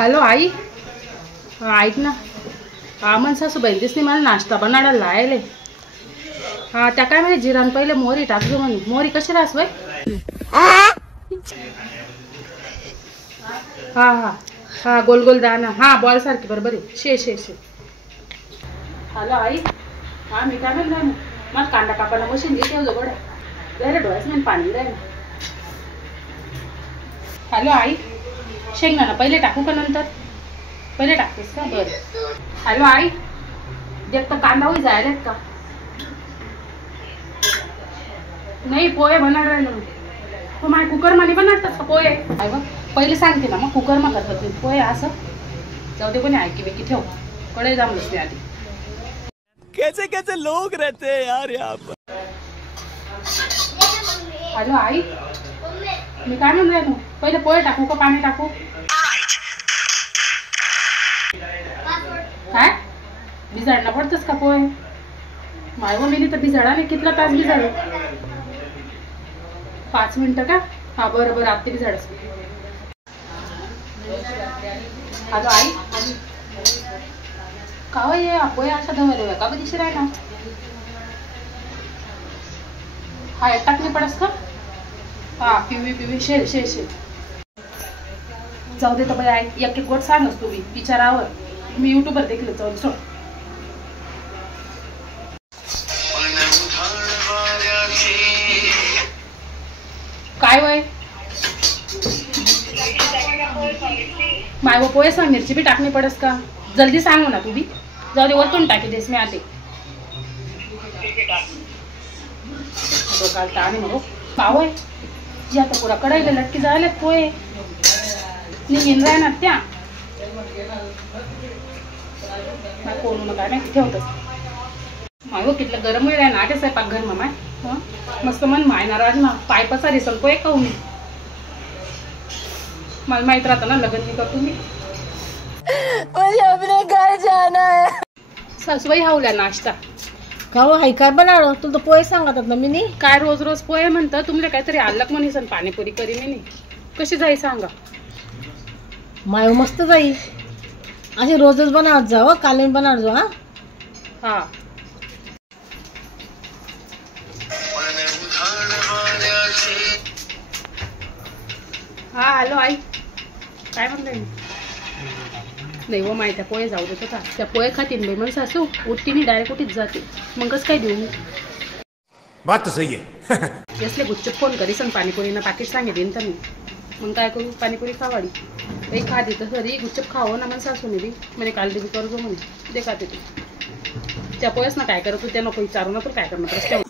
Hello आई. ऐक ना, मन सासूबाई दिसली मला नाश्ता बनाडायला लायले. त्या काय म्हणे जिरान पहिले मोहरी टाकजो म्हणे. मोहरी कशी रास बाई? हा गोल गोल दाना. हा बॉल सारखी बरोबर आहे. शे. हॅलो आई. मी काय म्हणलं ना, मला कांदा कापायला मशीन घेते जो बडा गैरे डोळ्याच मी पाणी राहील. हॅलो आई. शेंगदाणा पहिले टाकू का नंतर? पहिले टाकतेस का? बरं. हॅलो आई. देख तर कांदा होई जायला का? नाही पोहे बनणार राहिलो. तू माझ्या कुकर मध्ये बनवतात का पोहे? काय बघ पहिले सांगते ना, मग कुकर मग करतात मी पोहे. असं जाऊ दे, पण ऐकी बेकी ठेव. कडे जाम बसले आधी. कैसे कैसे लोग रहते हैं यार यहाँ पर. हॅलो आई. मी काय म्हणून राहिलो, पहिले पोहे टाकू का पाणी टाकू? काय भिजाडला पडतस का पोहे? माय मम्मीने तर भिजाडा कितला तास भिजाडे? 5 मिनिटं का? हा बरं आत्ते भिजाडस. हॅलो आई. का हो ये पोहे अशा धवल्या का बदिशी राहिला? हा टाकले पडस का? हा पिवी शे. जाऊ दे तर बाई आई, एक गोट सांगस तुम्ही विचारावर. मी युट्यूबवर देखील जाऊ सोड. काय वय माय पोहे सांग, मिरची बी टाकणी पडस का? जल्दी सांगू ना तुम्ही. जाऊ दे वरतून टाकी देस मी आते. काल आणि मग पाव या तर पुरा कडाईला लटकी जायला पोहे निघीन राहणार त्या. कोण मग काय माहिती ठेवतच माय कितलं गरम वेळ आहे ना. आठे स्वयंपाक घर माय मस्त मन मायना राज ना पायपाचा रिसल पोहे खाऊ मी. मला माहित राहतं ना लग्न नाही करतो मी. मुझे अपने घर जाना है. सासूबाई हावल्या नाश्ता का हो हाय काय बनाडो? तुला तर पोहे सांगतात ना मी. काय रोज पोहे म्हणतं तुमले काहीतरी आलक म्हणी सण पाणीपुरी करी मी कशी जाई सांगा. माय मस्त जाई अशी रोजच बनावत जाव. कालीन बनाड जो. हा हॅलो आई. काय म्हणताय? नाही व माहिती पोहे जाऊ देत होता. त्या पोहे खातील बाई मन सासू. उठती मी डायरेक्ट उठीच जाते. मग कसं काय देऊ मी? बात तो सही है. यसले गुच्चूप फोन करी सण पाणीपुरीनं पाकिट सांगेन तर मी. मग काय करू? पाणीपुरी खावाडी बाई. खा देतं सरी गुच्चूप खावं ना मन सासूने बी. म्हणे काल देवी करजो म्हणे. दे खाते तू. त्या पोहेस ना काय करत तू त्या नको विचारू ना. तू काय करणार